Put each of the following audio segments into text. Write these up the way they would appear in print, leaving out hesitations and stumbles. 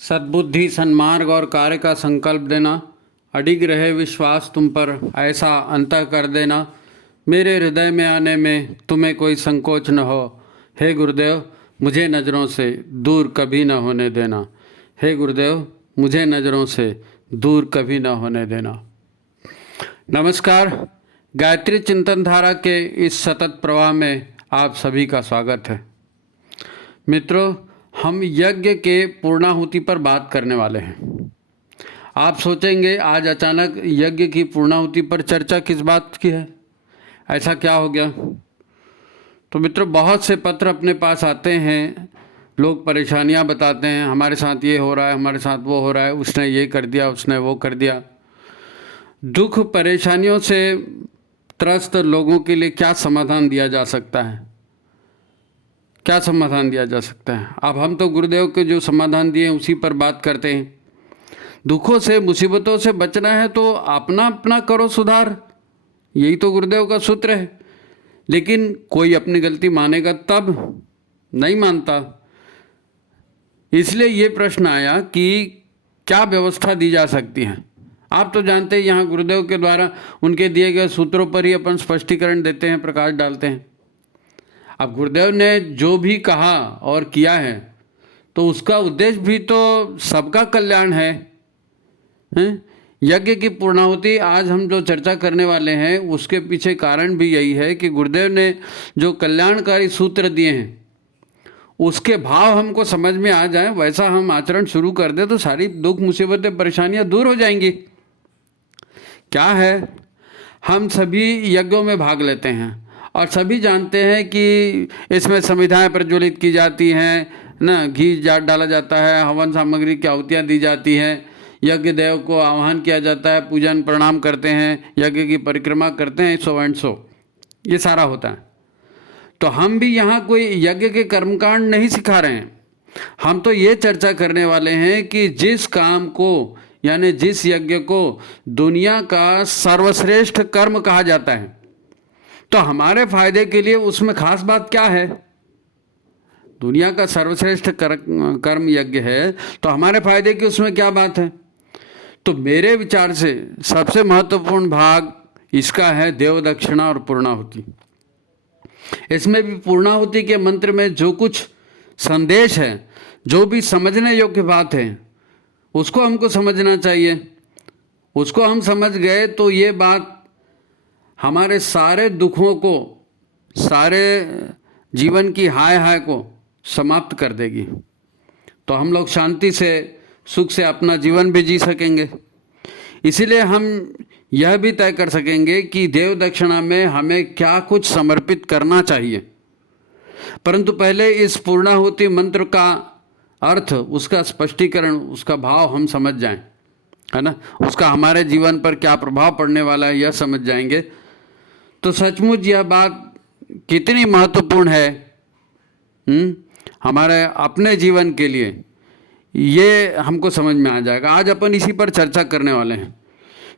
सद्बुद्धि, सन्मार्ग और कार्य का संकल्प देना, अडिग रहे विश्वास तुम पर, ऐसा अंतः कर देना, मेरे हृदय में आने में तुम्हें कोई संकोच न हो। हे गुरुदेव, मुझे नज़रों से दूर कभी न होने देना। हे गुरुदेव, मुझे नज़रों से दूर कभी न होने देना। नमस्कार, गायत्री चिंतन धारा के इस सतत प्रवाह में आप सभी का स्वागत है। मित्रों, हम यज्ञ के पूर्णाहुति पर बात करने वाले हैं। आप सोचेंगे आज अचानक यज्ञ की पूर्णाहुति पर चर्चा किस बात की है, ऐसा क्या हो गया? तो मित्रों, बहुत से पत्र अपने पास आते हैं, लोग परेशानियां बताते हैं, हमारे साथ ये हो रहा है, हमारे साथ वो हो रहा है, उसने ये कर दिया, उसने वो कर दिया। दुख परेशानियों से त्रस्त लोगों के लिए क्या समाधान दिया जा सकता है? क्या समाधान दिया जा सकता है? अब हम तो गुरुदेव के जो समाधान दिए उसी पर बात करते हैं। दुखों से, मुसीबतों से बचना है तो अपना अपना करो सुधार, यही तो गुरुदेव का सूत्र है। लेकिन कोई अपनी गलती मानेगा तब, नहीं मानता। इसलिए ये प्रश्न आया कि क्या व्यवस्था दी जा सकती है। आप तो जानते हैं, यहाँ गुरुदेव के द्वारा उनके दिए गए सूत्रों पर ही अपन स्पष्टीकरण देते हैं, प्रकाश डालते हैं। अब गुरुदेव ने जो भी कहा और किया है तो उसका उद्देश्य भी तो सबका कल्याण है, हैं? यज्ञ की पूर्णाहुति आज हम जो चर्चा करने वाले हैं उसके पीछे कारण भी यही है कि गुरुदेव ने जो कल्याणकारी सूत्र दिए हैं उसके भाव हमको समझ में आ जाए, वैसा हम आचरण शुरू कर दे तो सारी दुख, मुसीबतें, परेशानियां दूर हो जाएंगी। क्या है, हम सभी यज्ञों में भाग लेते हैं और सभी जानते हैं कि इसमें संविधाएं प्रज्वलित की जाती हैं ना, घी डाला जाता है, हवन सामग्री की आहुतियाँ दी जाती हैं, यज्ञ देव को आह्वान किया जाता है, पूजन प्रणाम करते हैं, यज्ञ की परिक्रमा करते हैं, सो एंड सो, ये सारा होता है। तो हम भी यहाँ कोई यज्ञ के कर्मकांड नहीं सिखा रहे हैं, हम तो ये चर्चा करने वाले हैं कि जिस काम को, यानी जिस यज्ञ को दुनिया का सर्वश्रेष्ठ कर्म कहा जाता है, तो हमारे फायदे के लिए उसमें खास बात क्या है? दुनिया का सर्वश्रेष्ठ कर्म यज्ञ है तो हमारे फायदे की उसमें क्या बात है? तो मेरे विचार से सबसे महत्वपूर्ण भाग इसका है देव दक्षिणा और पूर्णाहुति। इसमें भी पूर्णाहुति के मंत्र में जो कुछ संदेश है, जो भी समझने योग्य बात है, उसको हमको समझना चाहिए। उसको हम समझ गए तो ये बात हमारे सारे दुखों को, सारे जीवन की हाय हाय को समाप्त कर देगी। तो हम लोग शांति से, सुख से अपना जीवन भी जी सकेंगे। इसीलिए हम यह भी तय कर सकेंगे कि देव दक्षिणा में हमें क्या कुछ समर्पित करना चाहिए। परंतु पहले इस पूर्णाहुति मंत्र का अर्थ, उसका स्पष्टीकरण, उसका भाव हम समझ जाएं, है ना, उसका हमारे जीवन पर क्या प्रभाव पड़ने वाला है यह समझ जाएंगे तो सचमुच यह बात कितनी महत्वपूर्ण है हमारे अपने जीवन के लिए, ये हमको समझ में आ जाएगा। आज अपन इसी पर चर्चा करने वाले हैं।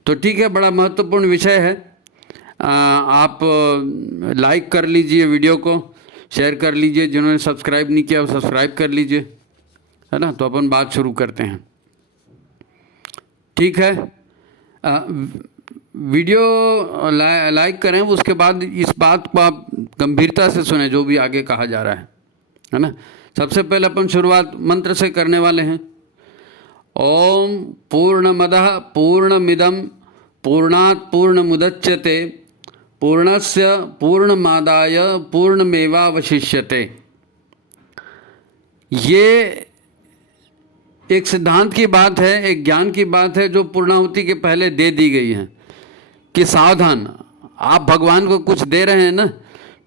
तो ठीक है, बड़ा महत्वपूर्ण विषय है। आप लाइक कर लीजिए, वीडियो को शेयर कर लीजिए, जिन्होंने सब्सक्राइब नहीं किया वो सब्सक्राइब कर लीजिए, है ना। तो अपन बात शुरू करते हैं, ठीक है। वीडियो लाइक करें, उसके बाद इस बात को आप गंभीरता से सुने जो भी आगे कहा जा रहा है ना। सबसे पहले अपन शुरुआत मंत्र से करने वाले हैं। ओम पूर्णमदः पूर्णमिदं पूर्णात् पूर्णमुदच्यते पूर्णस्य पूर्णमादाय पूर्णमेवावशिष्यते। ये एक सिद्धांत की बात है, एक ज्ञान की बात है जो पूर्णाहुति के पहले दे दी गई है कि सावधान, आप भगवान को कुछ दे रहे हैं ना,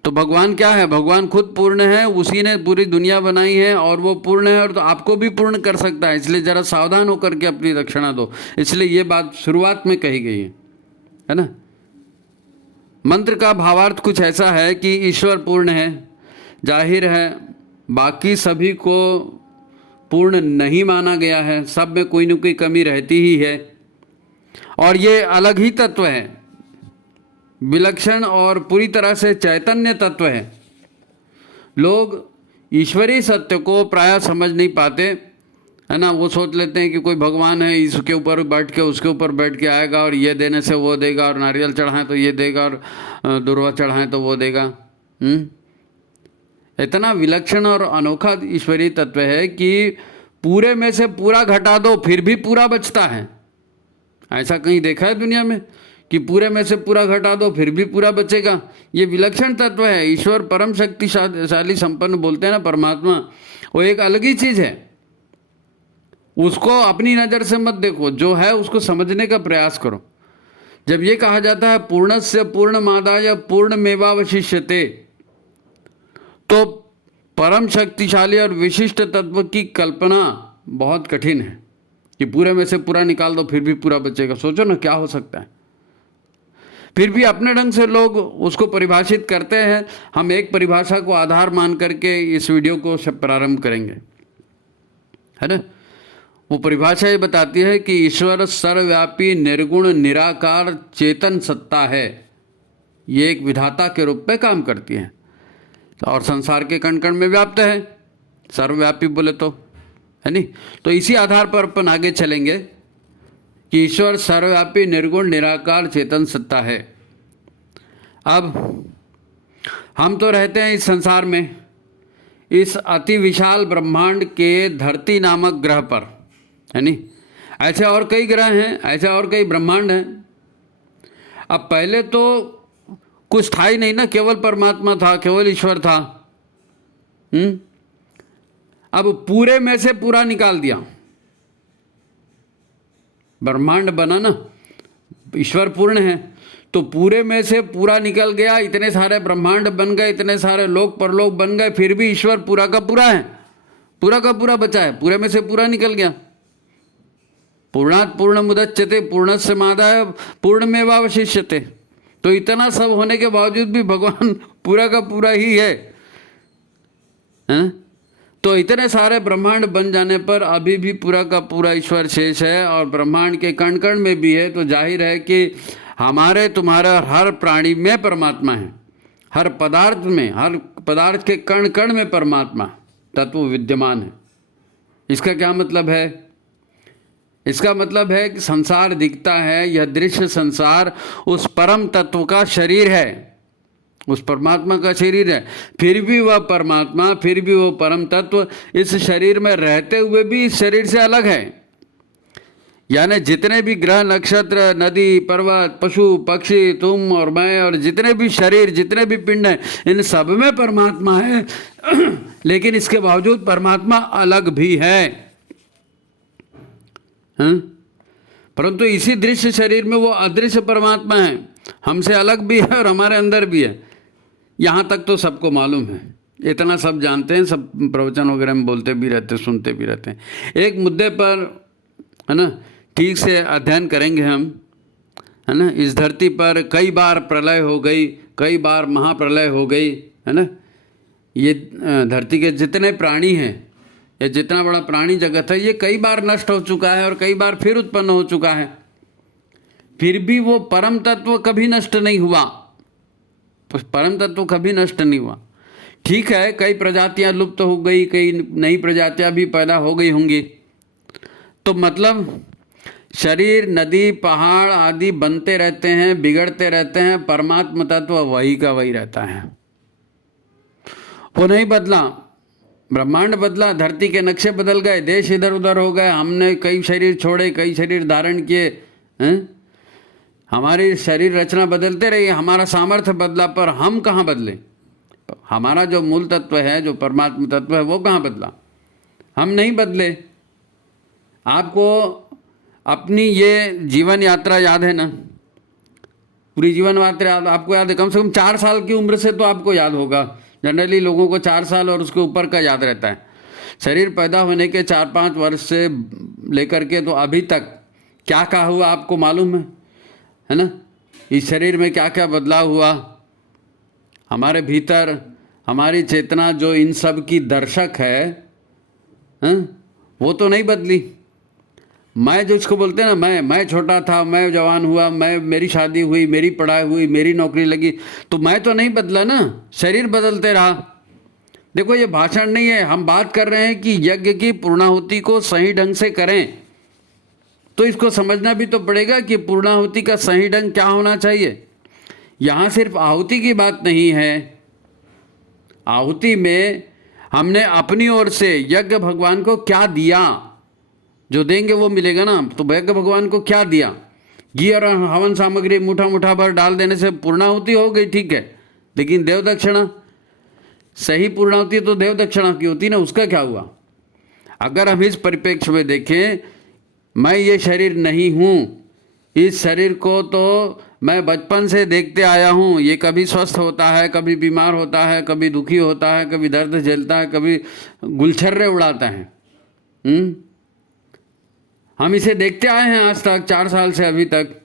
तो भगवान क्या है? भगवान खुद पूर्ण है, उसी ने पूरी दुनिया बनाई है और वो पूर्ण है और तो आपको भी पूर्ण कर सकता है। इसलिए ज़रा सावधान होकर के अपनी दक्षिणा दो। इसलिए ये बात शुरुआत में कही गई है ना। मंत्र का भावार्थ कुछ ऐसा है कि ईश्वर पूर्ण है, जाहिर है बाकी सभी को पूर्ण नहीं माना गया है, सब में कोई न कोई कमी रहती ही है और ये अलग ही तत्व है, विलक्षण और पूरी तरह से चैतन्य तत्व है। लोग ईश्वरीय सत्य को प्रायः समझ नहीं पाते, है ना, वो सोच लेते हैं कि कोई भगवान है, इसके ऊपर बैठ के उसके ऊपर बैठ के आएगा और ये देने से वो देगा, और नारियल चढ़ाएं तो ये देगा, और दुर्वा चढ़ाएं तो वो देगा। इतना विलक्षण और अनोखा ईश्वरीय तत्व है कि पूरे में से पूरा घटा दो फिर भी पूरा बचता है। ऐसा कहीं देखा है दुनिया में कि पूरे में से पूरा घटा दो फिर भी पूरा बचेगा? ये विलक्षण तत्व है। ईश्वर परम शक्तिशाली संपन्न बोलते हैं ना, परमात्मा, वो एक अलग ही चीज़ है। उसको अपनी नज़र से मत देखो, जो है उसको समझने का प्रयास करो। जब ये कहा जाता है पूर्णस्य पूर्णमादाय पूर्णमेवावशिष्यते, तो परम शक्तिशाली और विशिष्ट तत्व की कल्पना बहुत कठिन है कि पूरे में से पूरा निकाल दो फिर भी पूरा बचेगा। सोचो ना क्या हो सकता है। फिर भी अपने ढंग से लोग उसको परिभाषित करते हैं। हम एक परिभाषा को आधार मान करके इस वीडियो को प्रारंभ करेंगे, है ना। वो परिभाषा ये बताती है कि ईश्वर सर्वव्यापी निर्गुण निराकार चेतन सत्ता है। ये एक विधाता के रूप में काम करती है और संसार के कण कण में व्याप्त है। सर्वव्यापी बोले तो, है नहीं। तो इसी आधार पर अपन आगे चलेंगे कि ईश्वर सर्वव्यापी निर्गुण निराकार चेतन सत्ता है। अब हम तो रहते हैं इस संसार में, इस अति विशाल ब्रह्मांड के धरती नामक ग्रह पर, है नहीं। ऐसे और कई ग्रह हैं, ऐसे और कई ब्रह्मांड हैं। अब पहले तो कुछ था ही नहीं ना, केवल परमात्मा था, केवल ईश्वर था। अब पूरे में से पूरा निकाल दिया, ब्रह्मांड बना ना, ईश्वर पूर्ण है तो पूरे में से पूरा निकल गया। इतने सारे ब्रह्मांड बन गए, इतने सारे लोक परलोक बन गए, फिर भी ईश्वर पूरा का पूरा है, पूरा का पूरा बचा है, पूरे में से पूरा निकल गया। पूर्णात् पूर्णमुदच्यते पूर्णस्य मादाय पूर्णमेवावशिष्यते। तो इतना सब होने के बावजूद भी भगवान पूरा का पूरा ही है, हैं? तो इतने सारे ब्रह्मांड बन जाने पर अभी भी पूरा का पूरा ईश्वर शेष है और ब्रह्मांड के कण कण में भी है। तो जाहिर है कि हमारे तुम्हारा हर प्राणी में परमात्मा है, हर पदार्थ में, हर पदार्थ के कण कण में परमात्मा तत्व विद्यमान है। इसका क्या मतलब है? इसका मतलब है कि संसार दिखता है, यह दृश्य संसार उस परम तत्व का शरीर है, उस परमात्मा का शरीर है। फिर भी वह परमात्मा, फिर भी वो परम तत्व इस शरीर में रहते हुए भी इस शरीर से अलग है। यानी जितने भी ग्रह नक्षत्र नदी पर्वत पशु पक्षी तुम और मैं और जितने भी शरीर जितने भी पिंड हैं, इन सब में परमात्मा है लेकिन इसके बावजूद परमात्मा अलग भी है। परंतु इसी दृश्य शरीर में वो अदृश्य परमात्मा है, हमसे अलग भी है और हमारे अंदर भी है। यहाँ तक तो सबको मालूम है, इतना सब जानते हैं, सब प्रवचन वगैरह में बोलते भी रहते, सुनते भी रहते हैं। एक मुद्दे पर, है ना, ठीक से अध्ययन करेंगे हम, है ना। इस धरती पर कई बार प्रलय हो गई, कई बार महाप्रलय हो गई, है ना। ये धरती के जितने प्राणी हैं, ये जितना बड़ा प्राणी जगत है, ये कई बार नष्ट हो चुका है और कई बार फिर उत्पन्न हो चुका है। फिर भी वो परम तत्व कभी नष्ट नहीं हुआ, परम तत्व कभी नष्ट नहीं हुआ। ठीक है, कई प्रजातियां लुप्त हो गई, कई नई प्रजातियां भी पैदा हो गई होंगी। तो मतलब शरीर नदी पहाड़ आदि बनते रहते हैं, बिगड़ते रहते हैं, परमात्मा तत्व वही का वही रहता है, वो नहीं बदला। ब्रह्मांड बदला, धरती के नक्शे बदल गए, देश इधर उधर हो गए, हमने कई शरीर छोड़े, कई शरीर धारण किए, हैं। हमारी शरीर रचना बदलते रही, हमारा सामर्थ्य बदला, पर हम कहाँ बदले? हमारा जो मूल तत्व है, जो परमात्मा तत्व है, वो कहाँ बदला? हम नहीं बदले। आपको अपनी ये जीवन यात्रा याद है ना? पूरी जीवन यात्रा आपको याद है? कम से कम 4 साल की उम्र से तो आपको याद होगा। जनरली लोगों को 4 साल और उसके ऊपर का याद रहता है। शरीर पैदा होने के 4-5 वर्ष से लेकर के तो अभी तक क्या क्या हुआ आपको मालूम है ना। इस शरीर में क्या क्या बदलाव हुआ, हमारे भीतर हमारी चेतना जो इन सब की दर्शक है, वो तो नहीं बदली। मैं जो इसको बोलते हैं ना, मैं छोटा था, मैं जवान हुआ, मेरी शादी हुई, मेरी पढ़ाई हुई, मेरी नौकरी लगी, तो मैं तो नहीं बदला ना, शरीर बदलते रहा। देखो ये भाषण नहीं है, हम बात कर रहे हैं कि यज्ञ की पूर्णाहुति को सही ढंग से करें, तो इसको समझना भी तो पड़ेगा कि पूर्णाहुति का सही ढंग क्या होना चाहिए। यहाँ सिर्फ आहुति की बात नहीं है, आहुति में हमने अपनी ओर से यज्ञ भगवान को क्या दिया, जो देंगे वो मिलेगा ना। तो यज्ञ भगवान को क्या दिया, घी और हवन सामग्री मुठा मुठा भर डाल देने से पूर्णाहुति हो गई, ठीक है। लेकिन देव दक्षिणा, सही पूर्णाहुति तो देव दक्षिणा की होती ना, उसका क्या हुआ। अगर हम इस परिप्रेक्ष्य में देखें, मैं ये शरीर नहीं हूँ, इस शरीर को तो मैं बचपन से देखते आया हूँ, ये कभी स्वस्थ होता है, कभी बीमार होता है, कभी दुखी होता है, कभी दर्द झेलता है, कभी गुलछर्रे उड़ाता है। हम इसे देखते आए हैं आज तक, 4 साल से अभी तक।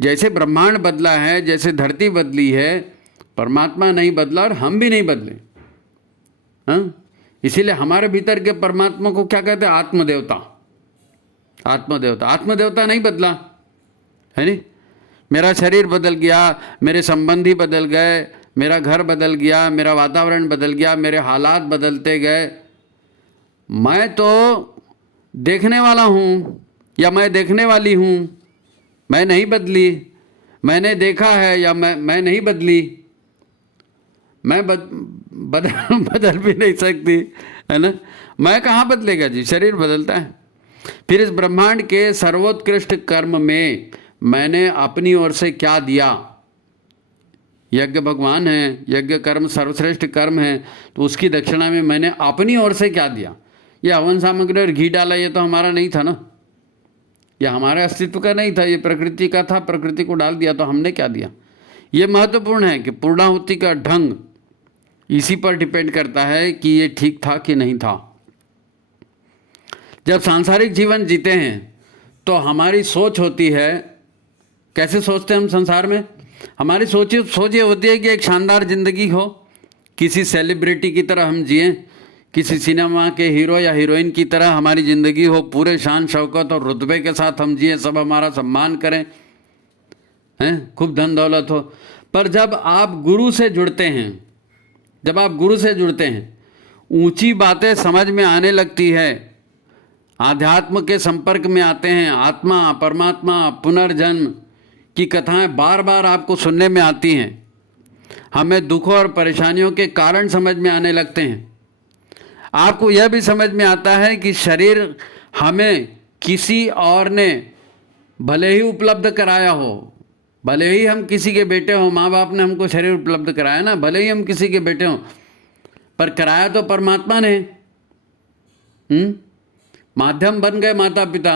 जैसे ब्रह्मांड बदला है, जैसे धरती बदली है, परमात्मा नहीं बदला और हम भी नहीं बदले। हाँ, इसीलिए हमारे भीतर के परमात्मा को क्या कहते हैं, आत्मदेवता। आत्मदेवता, आत्मदेवता नहीं बदला है नहीं। मेरा शरीर बदल गया, मेरे संबंधी बदल गए, मेरा घर बदल गया, मेरा वातावरण बदल गया, मेरे हालात बदलते गए, मैं तो देखने वाला हूँ या मैं देखने वाली हूँ, मैं नहीं बदली। मैंने देखा है या मैं नहीं बदली, मैं बदल भी नहीं सकती, है ना। मैं कहाँ बदलेगा जी, शरीर बदलता है। फिर इस ब्रह्मांड के सर्वोत्कृष्ट कर्म में मैंने अपनी ओर से क्या दिया। यज्ञ भगवान है, यज्ञ कर्म सर्वश्रेष्ठ कर्म है, तो उसकी दक्षिणा में मैंने अपनी ओर से क्या दिया। ये हवन सामग्री और घी डाला, ये तो हमारा नहीं था ना, ये हमारे अस्तित्व का नहीं था, ये प्रकृति का था, प्रकृति को डाल दिया, तो हमने क्या दिया। ये महत्वपूर्ण है कि पूर्णाहुति का ढंग इसी पर डिपेंड करता है कि ये ठीक था कि नहीं था। जब सांसारिक जीवन जीते हैं तो हमारी सोच होती है, कैसे सोचते हैं हम संसार में, हमारी सोच ये होती है कि एक शानदार जिंदगी हो, किसी सेलिब्रिटी की तरह हम जिए, किसी सिनेमा के हीरो या हीरोइन की तरह हमारी ज़िंदगी हो, पूरे शान शौकत और रुतबे के साथ हम जिए, सब हमारा सम्मान करें, हैं, खूब धन दौलत हो। पर जब आप गुरु से जुड़ते हैं, जब आप गुरु से जुड़ते हैं, ऊंची बातें समझ में आने लगती है, आध्यात्म के संपर्क में आते हैं, आत्मा, परमात्मा, पुनर्जन्म की कथाएं बार बार आपको सुनने में आती हैं, हमें दुखों और परेशानियों के कारण समझ में आने लगते हैं। आपको यह भी समझ में आता है कि शरीर हमें किसी और ने भले ही उपलब्ध कराया हो, भले ही हम किसी के बेटे हों, माँ बाप ने हमको शरीर उपलब्ध कराया ना, भले ही हम किसी के बेटे हों, पर कराया तो परमात्मा ने। माध्यम बन गए माता पिता।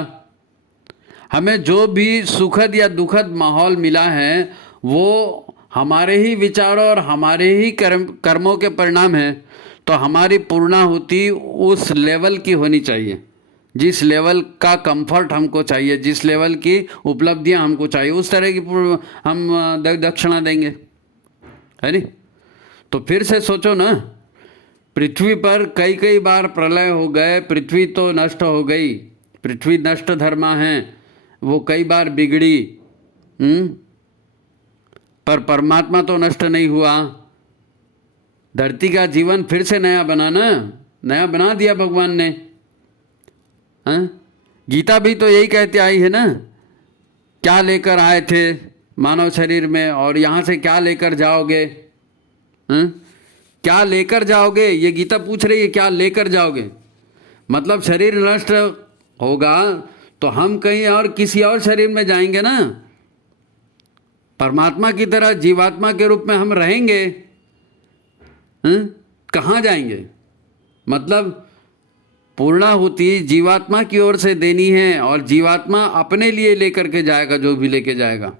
हमें जो भी सुखद या दुखद माहौल मिला है वो हमारे ही विचारों और हमारे ही कर्मों के परिणाम हैं। तो हमारी पूर्णाहुति उस लेवल की होनी चाहिए, जिस लेवल का कंफर्ट हमको चाहिए, जिस लेवल की उपलब्धियां हमको चाहिए, उस तरह की हम दक्षिणा देंगे, है नहीं। तो फिर से सोचो ना, पृथ्वी पर कई बार प्रलय हो गए, पृथ्वी तो नष्ट हो गई, पृथ्वी नष्ट धर्मा है, वो कई बार बिगड़ी, पर परमात्मा तो नष्ट नहीं हुआ। धरती का जीवन फिर से नया बना ना, नया बना दिया भगवान ने। हाँ, गीता भी तो यही कहते आई है ना, क्या लेकर आए थे मानव शरीर में और यहाँ से क्या लेकर जाओगे। हाँ, क्या लेकर जाओगे, ये गीता पूछ रही है, क्या लेकर जाओगे। मतलब शरीर नष्ट होगा तो हम कहीं और किसी और शरीर में जाएंगे ना, परमात्मा की तरह जीवात्मा के रूप में हम रहेंगे। कहाँ जाएंगे। मतलब पूर्णाहुति जीवात्मा की ओर से देनी है और जीवात्मा अपने लिए लेकर के जाएगा जो भी लेके जाएगा।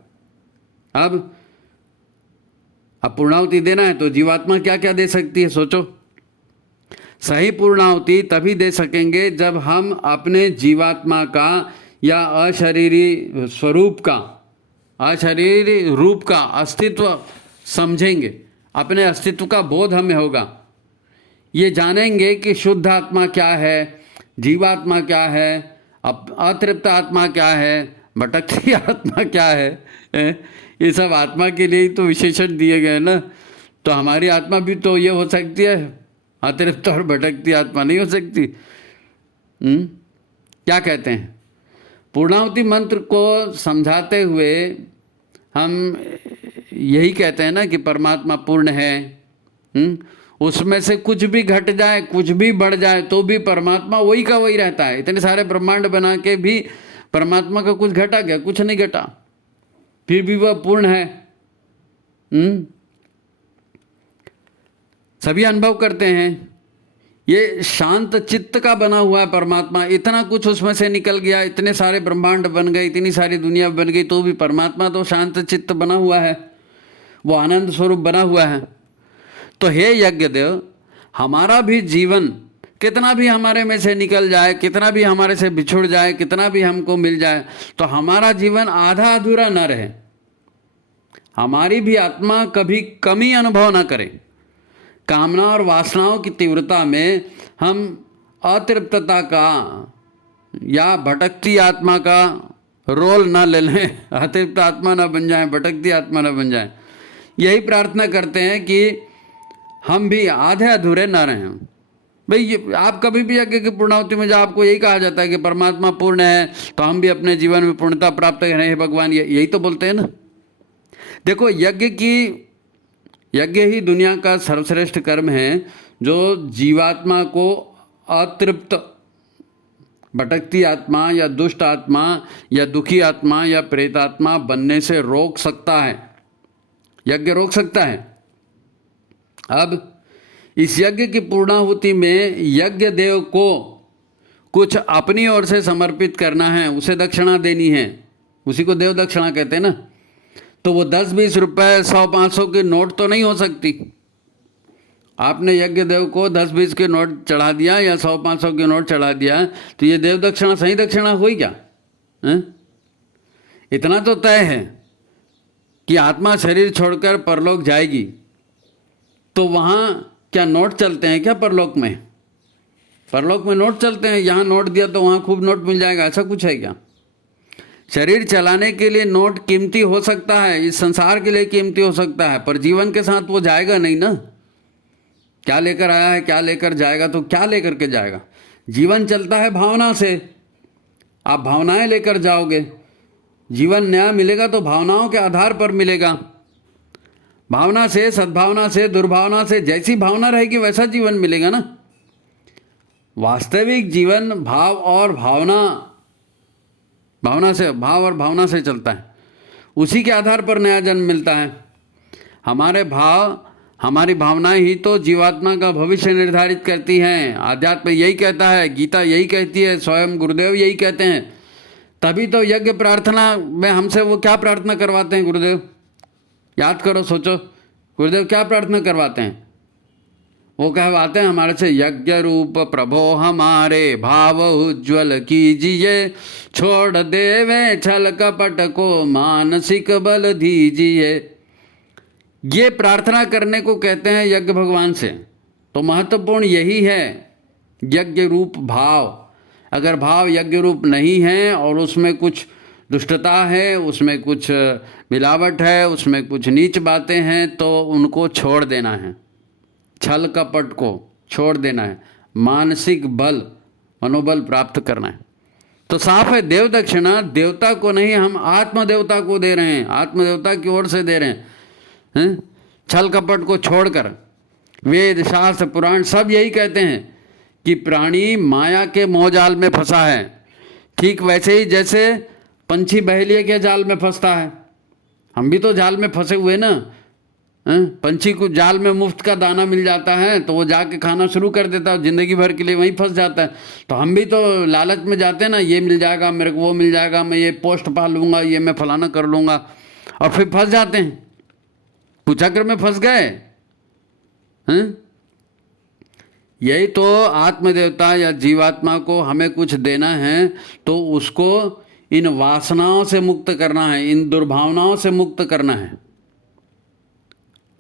अब पूर्णाहुति देना है तो जीवात्मा क्या क्या दे सकती है, सोचो। सही पूर्णाहुति तभी दे सकेंगे जब हम अपने जीवात्मा का या अशरीरी स्वरूप का, अशरीरी रूप का अस्तित्व समझेंगे, अपने अस्तित्व का बोध हमें होगा। ये जानेंगे कि शुद्ध आत्मा क्या है, जीवात्मा क्या है, अतृप्त आत्मा क्या है, भटकती आत्मा क्या है। ये सब आत्मा के लिए ही तो विशेषण दिए गए ना। तो हमारी आत्मा भी तो ये हो सकती है, अतिरिक्त और भटकती आत्मा नहीं हो सकती। क्या कहते हैं? पूर्णाहुति मंत्र को समझाते हुए हम यही कहते हैं ना कि परमात्मा पूर्ण है। उसमें से कुछ भी घट जाए, कुछ भी बढ़ जाए, तो भी परमात्मा वही का वही रहता है। इतने सारे ब्रह्मांड बना के भी परमात्मा का कुछ घटा क्या? कुछ नहीं घटा, फिर भी वह पूर्ण है। सभी अनुभव करते हैं। ये शांत चित्त का बना हुआ है परमात्मा। इतना कुछ उसमें से निकल गया, इतने सारे ब्रह्मांड बन गए, इतनी सारी दुनिया बन गई, तो भी परमात्मा तो शांत चित्त बना हुआ है, वो आनंद स्वरूप बना हुआ है। तो हे यज्ञदेव, हमारा भी जीवन कितना भी हमारे में से निकल जाए, कितना भी हमारे से बिछुड़ जाए, कितना भी हमको मिल जाए, तो हमारा जीवन आधा अधूरा न रहे। हमारी भी आत्मा कभी कमी अनुभव ना करे। कामना और वासनाओं की तीव्रता में हम अतृप्तता का या भटकती आत्मा का रोल ना ले लें, अतृप्त आत्मा ना बन जाए, भटकती आत्मा ना बन जाए। यही प्रार्थना करते हैं कि हम भी आधे अधूरे ना रहें। भाई आप कभी भी यज्ञ की पूर्णाहुति में जब आपको यही कहा जाता है कि परमात्मा पूर्ण है, तो हम भी अपने जीवन में पूर्णता प्राप्त करें, हे भगवान, यही तो बोलते हैं ना। देखो, यज्ञ ही दुनिया का सर्वश्रेष्ठ कर्म है जो जीवात्मा को अतृप्त भटकती आत्मा या दुष्ट आत्मा या दुखी आत्मा या प्रेतात्मा बनने से रोक सकता है। यज्ञ रोक सकता है। अब इस यज्ञ की पूर्णाहुति में यज्ञ देव को कुछ अपनी ओर से समर्पित करना है, उसे दक्षिणा देनी है। उसी को देव दक्षिणा कहते हैं ना। तो वो 10-20 रुपए, 100-500 के नोट तो नहीं हो सकती। आपने यज्ञ देव को 10-20 के नोट चढ़ा दिया या 100-500 के नोट चढ़ा दिया, तो ये देव दक्षिणा सही दक्षिणा हुई क्या? इतना तो तय है कि आत्मा शरीर छोड़कर परलोक जाएगी, तो वहाँ क्या नोट चलते हैं क्या? परलोक में नोट चलते हैं। यहाँ नोट दिया तो वहाँ खूब नोट मिल जाएगा, ऐसा कुछ है क्या? शरीर चलाने के लिए नोट कीमती हो सकता है, इस संसार के लिए कीमती हो सकता है, पर जीवन के साथ वो जाएगा नहीं ना। क्या लेकर आया है, क्या लेकर जाएगा, तो क्या लेकर के जाएगा? जीवन चलता है भावना से। आप भावनाएं लेकर जाओगे, जीवन नया मिलेगा तो भावनाओं के आधार पर मिलेगा। भावना से, सद्भावना से, दुर्भावना से, जैसी भावना रहेगी वैसा जीवन मिलेगा ना। वास्तविक जीवन भाव और भावना से चलता है। उसी के आधार पर नया जन्म मिलता है। हमारे भाव, हमारी भावनाएं ही तो जीवात्मा का भविष्य निर्धारित करती हैं। आध्यात्म यही कहता है, गीता यही कहती है, स्वयं गुरुदेव यही कहते हैं। तभी तो यज्ञ प्रार्थना में हमसे वो क्या प्रार्थना करवाते हैं गुरुदेव? याद करो, सोचो, गुरुदेव क्या प्रार्थना करवाते हैं? वो कहवाते हैं हमारे से, यज्ञ रूप प्रभो हमारे भाव उज्ज्वल कीजिए, छोड़ देवे छल कपट को मानसिक बल दीजिए। ये प्रार्थना करने को कहते हैं यज्ञ भगवान से। तो महत्वपूर्ण यही है, यज्ञ रूप भाव। अगर भाव यज्ञ रूप नहीं है और उसमें कुछ दुष्टता है, उसमें कुछ मिलावट है, उसमें कुछ नीच बातें हैं, तो उनको छोड़ देना है। छल कपट को छोड़ देना है, मानसिक बल, मनोबल प्राप्त करना है। तो साफ है, देव दक्षिणा देवता को नहीं, हम आत्मदेवता को दे रहे हैं, आत्मदेवता की ओर से दे रहे हैं। छल कपट को छोड़कर वेद शास्त्र पुराण सब यही कहते हैं कि प्राणी माया के मोहजाल में फंसा है। ठीक वैसे ही जैसे पंछी बहेलिए के जाल में फंसता है, हम भी तो जाल में फंसे हुए ना। पंछी को जाल में मुफ्त का दाना मिल जाता है तो वो जाके खाना शुरू कर देता है, ज़िंदगी भर के लिए वहीं फंस जाता है। तो हम भी तो लालच में जाते हैं ना, ये मिल जाएगा मेरे को, वो मिल जाएगा, मैं ये पोस्ट पा लूँगा, ये मैं फलाना कर लूँगा, और फिर फंस जाते हैं, कुचक्र में फंस गए। यही तो आत्मदेवता या जीवात्मा को हमें कुछ देना है, तो उसको इन वासनाओं से मुक्त करना है, इन दुर्भावनाओं से मुक्त करना है।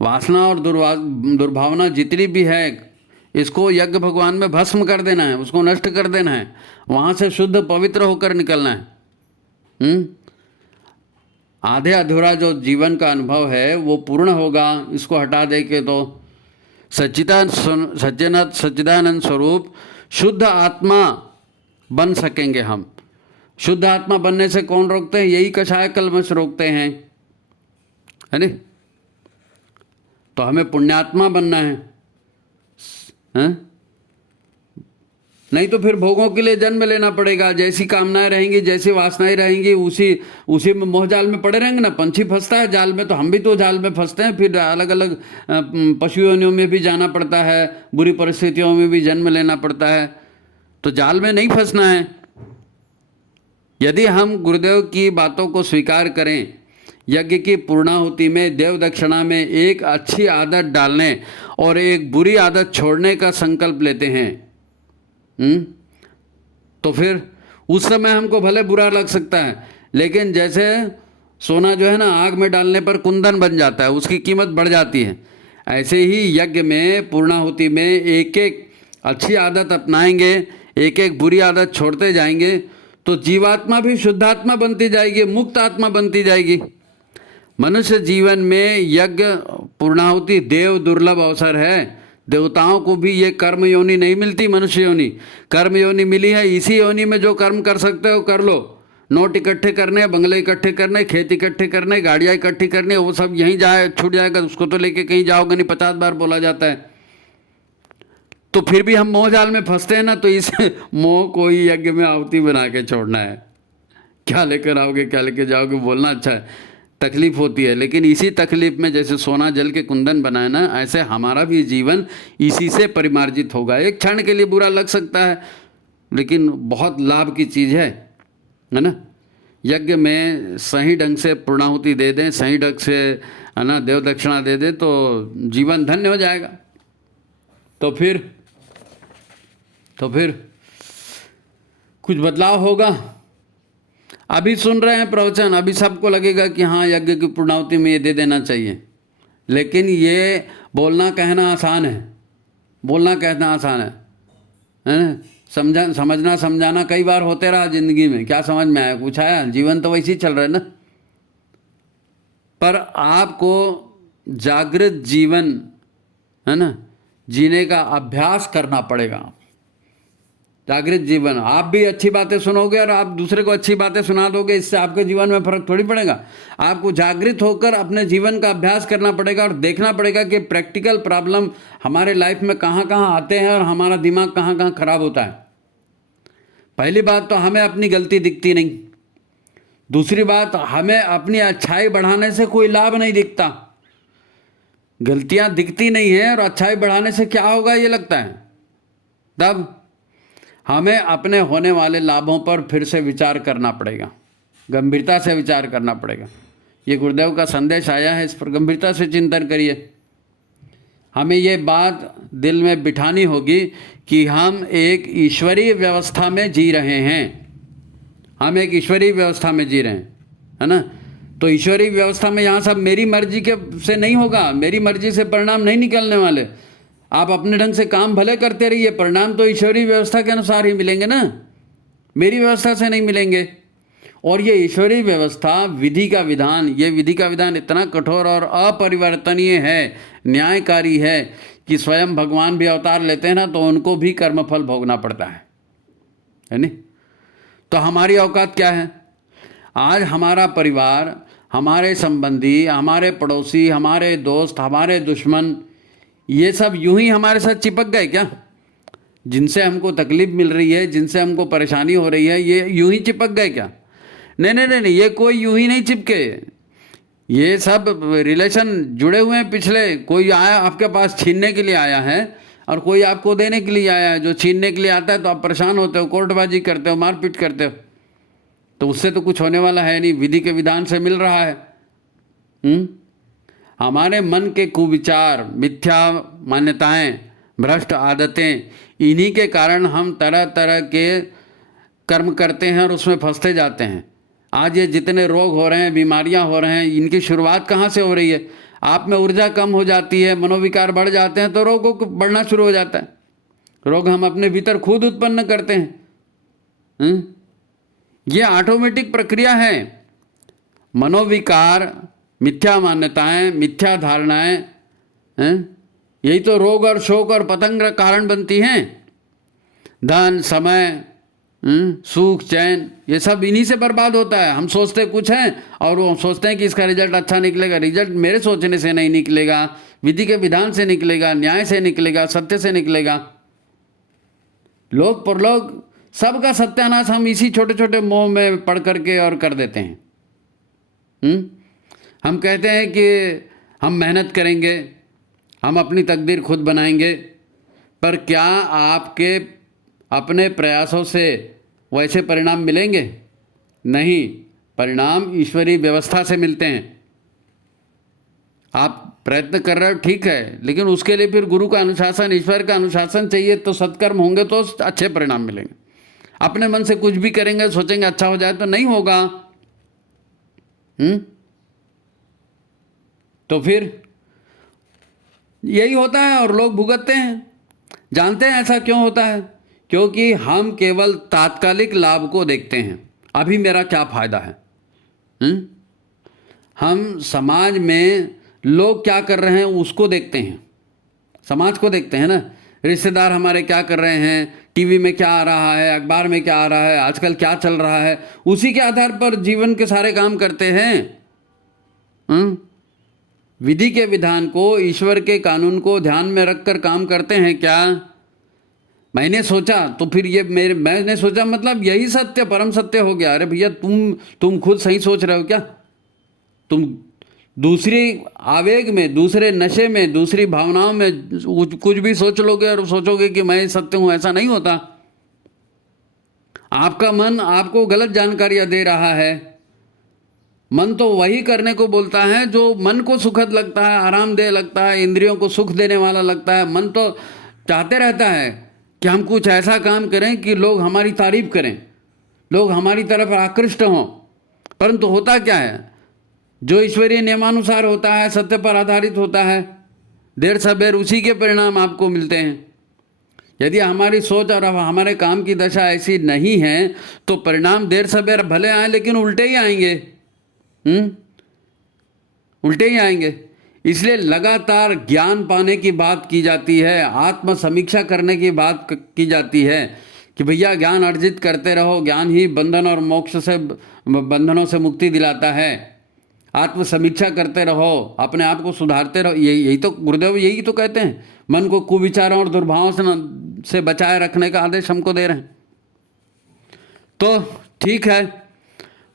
वासना और दुर्भावना जितनी भी है, इसको यज्ञ भगवान में भस्म कर देना है, उसको नष्ट कर देना है, वहाँ से शुद्ध पवित्र होकर निकलना है। आधे अधूरा जो जीवन का अनुभव है वो पूर्ण होगा। इसको हटा दे के तो सच्चिदानंद स्वरूप शुद्ध आत्मा बन सकेंगे हम। शुद्ध आत्मा बनने से कौन रोकते हैं? यही कषाय कल्मष रोकते हैं, है नहीं? तो हमें पुण्यात्मा बनना है, हैं? नहीं तो फिर भोगों के लिए जन्म लेना पड़ेगा। जैसी कामनाएं रहेंगी, जैसी वासनाएं रहेंगी, उसी में मोह जाल में पड़े रहेंगे ना। पंछी फंसता है जाल में, तो हम भी तो जाल में फंसते हैं। फिर अलग अलग पशु योनियों में भी जाना पड़ता है, बुरी परिस्थितियों में भी जन्म लेना पड़ता है। तो जाल में नहीं फंसना है। यदि हम गुरुदेव की बातों को स्वीकार करें, यज्ञ की पूर्णाहुति में, देव दक्षिणा में एक अच्छी आदत डालने और एक बुरी आदत छोड़ने का संकल्प लेते हैं, तो फिर उस समय हमको भले बुरा लग सकता है, लेकिन जैसे सोना जो है ना आग में डालने पर कुंदन बन जाता है, उसकी कीमत बढ़ जाती है। ऐसे ही यज्ञ में, पूर्णाहुति में एक एक अच्छी आदत अपनाएंगे, एक एक बुरी आदत छोड़ते जाएंगे, तो जीवात्मा भी शुद्धात्मा बनती जाएगी, मुक्त आत्मा बनती जाएगी। मनुष्य जीवन में यज्ञ पूर्णाहुति देव दुर्लभ अवसर है। देवताओं को भी ये कर्म योनि नहीं मिलती, मनुष्य योनि। कर्म योनि मिली है, इसी योनि में जो कर्म कर सकते हो कर लो। नोट इकट्ठे करने, बंगले इकट्ठे करने, खेत इकट्ठे करने, गाड़ियाँ इकट्ठी करने, वो सब यहीं जाए छूट जाएगा। उसको तो लेके कहीं जाओगे नहीं, 50 बार बोला जाता है। तो फिर भी हम मोह जाल में फंसते हैं ना। तो इस मोह को ही यज्ञ में आहुति बना के छोड़ना है। क्या लेकर आओगे, क्या लेके जाओगे, बोलना अच्छा है, तकलीफ होती है, लेकिन इसी तकलीफ में जैसे सोना जल के कुंदन बनाए ना, ऐसे हमारा भी जीवन इसी से परिमार्जित होगा। एक क्षण के लिए बुरा लग सकता है, लेकिन बहुत लाभ की चीज़ है ना। यज्ञ में सही ढंग से पूर्णाहुति दे दें, सही ढंग से है ना देव दक्षिणा दे दें, तो जीवन धन्य हो जाएगा। तो फिर कुछ बदलाव होगा। अभी सुन रहे हैं प्रवचन, अभी सबको लगेगा कि हाँ यज्ञ की पूर्णाहुति में ये दे देना चाहिए, लेकिन ये बोलना कहना आसान है, बोलना कहना आसान है ना। समझना समझाना कई बार होते रहा जिंदगी में, क्या समझ में आया, कुछ आया? जीवन तो वैसे ही चल रहा है ना। पर आपको जागृत जीवन है ना जीने का अभ्यास करना पड़ेगा। जागृत जीवन, आप भी अच्छी बातें सुनोगे और आप दूसरे को अच्छी बातें सुना दोगे, इससे आपके जीवन में फर्क थोड़ी पड़ेगा। आपको जागृत होकर अपने जीवन का अभ्यास करना पड़ेगा और देखना पड़ेगा कि प्रैक्टिकल प्रॉब्लम हमारे लाइफ में कहाँ कहाँ आते हैं और हमारा दिमाग कहाँ कहाँ खराब होता है। पहली बात तो हमें अपनी गलती दिखती नहीं। दूसरी बात, हमें अपनी अच्छाई बढ़ाने से कोई लाभ नहीं दिखता। गलतियाँ दिखती नहीं है और अच्छाई बढ़ाने से क्या होगा ये लगता है। तब हमें अपने होने वाले लाभों पर फिर से विचार करना पड़ेगा, गंभीरता से विचार करना पड़ेगा। ये गुरुदेव का संदेश आया है, इस पर गंभीरता से चिंतन करिए। हमें ये बात दिल में बिठानी होगी कि हम एक ईश्वरीय व्यवस्था में जी रहे हैं। हम एक ईश्वरीय व्यवस्था में जी रहे हैं, है ना। तो ईश्वरीय व्यवस्था में यहाँ सब मेरी मर्जी के से नहीं होगा, मेरी मर्जी से परिणाम नहीं निकलने वाले। आप अपने ढंग से काम भले करते रहिए, परिणाम तो ईश्वरीय व्यवस्था के अनुसार ही मिलेंगे ना, मेरी व्यवस्था से नहीं मिलेंगे। और ये ईश्वरीय व्यवस्था, विधि का विधान, ये विधि का विधान इतना कठोर और अपरिवर्तनीय है, न्यायकारी है कि स्वयं भगवान भी अवतार लेते हैं ना तो उनको भी कर्मफल भोगना पड़ता है नहीं। तो हमारी औकात क्या है? आज हमारा परिवार, हमारे संबंधी, हमारे पड़ोसी, हमारे दोस्त, हमारे दुश्मन, ये सब यूं ही हमारे साथ चिपक गए क्या? जिनसे हमको तकलीफ मिल रही है, जिनसे हमको परेशानी हो रही है, ये यूं ही चिपक गए क्या? नहीं नहीं नहीं, ये कोई यूं ही नहीं चिपके। ये सब रिलेशन जुड़े हुए हैं पिछले। कोई आया आपके पास छीनने के लिए आया है और कोई आपको देने के लिए आया है। जो छीनने के लिए आता है तो आप परेशान होते हो, कोर्टबाजी करते हो, मारपीट करते हो, तो उससे तो कुछ होने वाला है नहीं, विधि के विधान से मिल रहा है। हमारे मन के कुविचार, मिथ्या मान्यताएं, भ्रष्ट आदतें, इन्हीं के कारण हम तरह तरह के कर्म करते हैं और उसमें फंसते जाते हैं। आज ये जितने रोग हो रहे हैं, बीमारियां हो रहे हैं, इनकी शुरुआत कहाँ से हो रही है? आप में ऊर्जा कम हो जाती है, मनोविकार बढ़ जाते हैं तो रोगों को बढ़ना शुरू हो जाता है। रोग हम अपने भीतर खुद उत्पन्न करते हैं। ये ऑटोमेटिक प्रक्रिया है। मनोविकार, मिथ्या मान्यताएं, मिथ्या धारणाएं हैं, यही तो रोग और शोक और पतंग का कारण बनती हैं। धन, समय, सुख, चैन, ये सब इन्हीं से बर्बाद होता है। हम सोचते कुछ हैं और वो सोचते हैं कि इसका रिजल्ट अच्छा निकलेगा। रिजल्ट मेरे सोचने से नहीं निकलेगा, विधि के विधान से निकलेगा, न्याय से निकलेगा, सत्य से निकलेगा। लोक परलोक सबका सत्यानाश हम इसी छोटे छोटे मोह में पढ़ करके और कर देते हैं। हम कहते हैं कि हम मेहनत करेंगे, हम अपनी तकदीर खुद बनाएंगे, पर क्या आपके अपने प्रयासों से वैसे परिणाम मिलेंगे? नहीं, परिणाम ईश्वरीय व्यवस्था से मिलते हैं। आप प्रयत्न कर रहे हो, ठीक है, लेकिन उसके लिए फिर गुरु का अनुशासन, ईश्वर का अनुशासन चाहिए, तो सत्कर्म होंगे तो अच्छे परिणाम मिलेंगे। अपने मन से कुछ भी करेंगे, सोचेंगे अच्छा हो जाए, तो नहीं होगा। तो फिर यही होता है और लोग भुगतते हैं। जानते हैं ऐसा क्यों होता है? क्योंकि हम केवल तात्कालिक लाभ को देखते हैं, अभी मेरा क्या फायदा है। हम समाज में लोग क्या कर रहे हैं उसको देखते हैं, समाज को देखते हैं ना। रिश्तेदार हमारे क्या कर रहे हैं, टीवी में क्या आ रहा है, अखबार में क्या आ रहा है, आजकल क्या चल रहा है, उसी के आधार पर जीवन के सारे काम करते हैं। विधि के विधान को, ईश्वर के कानून को ध्यान में रखकर काम करते हैं क्या? मैंने सोचा तो फिर ये मैंने सोचा मतलब यही सत्य, परम सत्य हो गया। अरे भैया, तुम खुद सही सोच रहे हो क्या? तुम दूसरी आवेग में, दूसरे नशे में, दूसरी भावनाओं में कुछ भी सोच लोगे और सोचोगे कि मैं सत्य हूं, ऐसा नहीं होता। आपका मन आपको गलत जानकारियां दे रहा है। मन तो वही करने को बोलता है जो मन को सुखद लगता है, आरामदेह लगता है, इंद्रियों को सुख देने वाला लगता है। मन तो चाहते रहता है कि हम कुछ ऐसा काम करें कि लोग हमारी तारीफ करें, लोग हमारी तरफ आकृष्ट हों। परंतु होता क्या है? जो ईश्वरीय नियमानुसार होता है, सत्य पर आधारित होता है, देर सबेर उसी के परिणाम आपको मिलते हैं। यदि हमारी सोच और हमारे काम की दशा ऐसी नहीं है तो परिणाम देर सबेर भले आए, लेकिन उल्टे ही आएंगे। उल्टे ही आएंगे। इसलिए लगातार ज्ञान पाने की बात की जाती है, आत्म समीक्षा करने की बात की जाती है कि भैया ज्ञान अर्जित करते रहो, ज्ञान ही बंधन और मोक्ष से, बंधनों से मुक्ति दिलाता है। आत्म समीक्षा करते रहो, अपने आप को सुधारते रहो। यही तो गुरुदेव यही तो कहते हैं, मन को कुविचारों और दुर्भावों से बचाए रखने का आदेश हमको दे रहे हैं। तो ठीक है,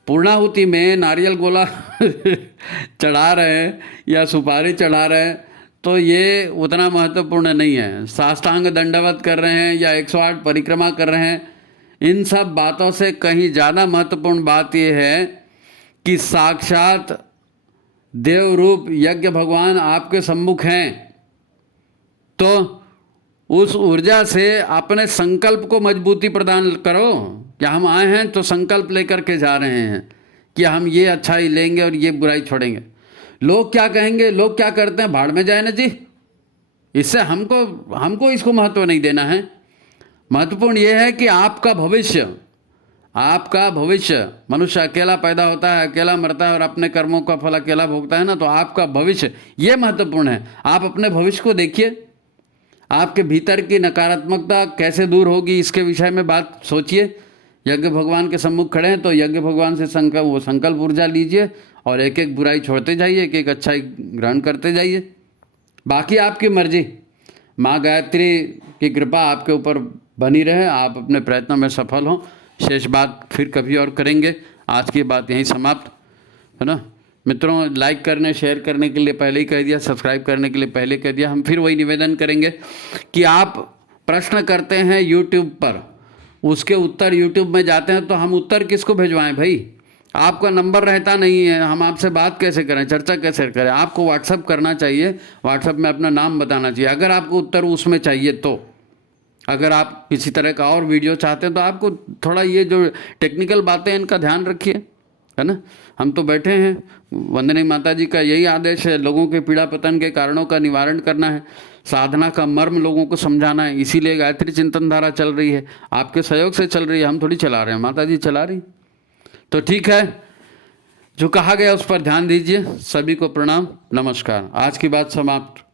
पूर्णाहुति में नारियल गोला चढ़ा रहे हैं या सुपारी चढ़ा रहे हैं तो ये उतना महत्वपूर्ण नहीं है। साष्टांग दंडवत कर रहे हैं या 108 परिक्रमा कर रहे हैं, इन सब बातों से कहीं ज़्यादा महत्वपूर्ण बात यह है कि साक्षात देव रूप यज्ञ भगवान आपके सम्मुख हैं। तो उस ऊर्जा से अपने संकल्प को मजबूती प्रदान करो कि हम आए हैं तो संकल्प लेकर के जा रहे हैं कि हम ये अच्छाई लेंगे और ये बुराई छोड़ेंगे। लोग क्या कहेंगे, लोग क्या करते हैं, भाड़ में जाए ना जी। इससे हमको इसको महत्व नहीं देना है। महत्वपूर्ण ये है कि आपका भविष्य, मनुष्य अकेला पैदा होता है, अकेला मरता है और अपने कर्मों का फल अकेला भोगता है ना। तो आपका भविष्य ये महत्वपूर्ण है। आप अपने भविष्य को देखिए, आपके भीतर की नकारात्मकता कैसे दूर होगी इसके विषय में बात सोचिए। यज्ञ भगवान के सम्मुख खड़े हैं तो यज्ञ भगवान से संकल्प ऊर्जा लीजिए और एक एक बुराई छोड़ते जाइए, एक एक अच्छाई ग्रहण करते जाइए। बाकी आपकी मर्जी। माँ गायत्री की कृपा आपके ऊपर बनी रहे, आप अपने प्रयत्नों में सफल हों। शेष बात फिर कभी और करेंगे। आज की बात यहीं समाप्त है ना। मित्रों, लाइक करने, शेयर करने के लिए पहले ही कह दिया, सब्सक्राइब करने के लिए पहले कह दिया। हम फिर वही निवेदन करेंगे कि आप प्रश्न करते हैं यूट्यूब पर, उसके उत्तर यूट्यूब में जाते हैं तो हम उत्तर किसको भिजवाएं भाई? आपका नंबर रहता नहीं है, हम आपसे बात कैसे करें, चर्चा कैसे करें? आपको व्हाट्सअप करना चाहिए, व्हाट्सअप में अपना नाम बताना चाहिए अगर आपको उत्तर उसमें चाहिए तो। अगर आप किसी तरह का और वीडियो चाहते हैं तो आपको थोड़ा ये जो टेक्निकल बातें इनका ध्यान रखिए, है ना। हम तो बैठे हैं, वंदनी माता जी का यही आदेश है, लोगों के पीड़ा पतन के कारणों का निवारण करना है, साधना का मर्म लोगों को समझाना है। इसीलिए गायत्री चिंतन धारा चल रही है, आपके सहयोग से चल रही है, हम थोड़ी चला रहे हैं, माता जी चला रही। तो ठीक है, जो कहा गया उस पर ध्यान दीजिए। सभी को प्रणाम, नमस्कार। आज की बात समाप्त।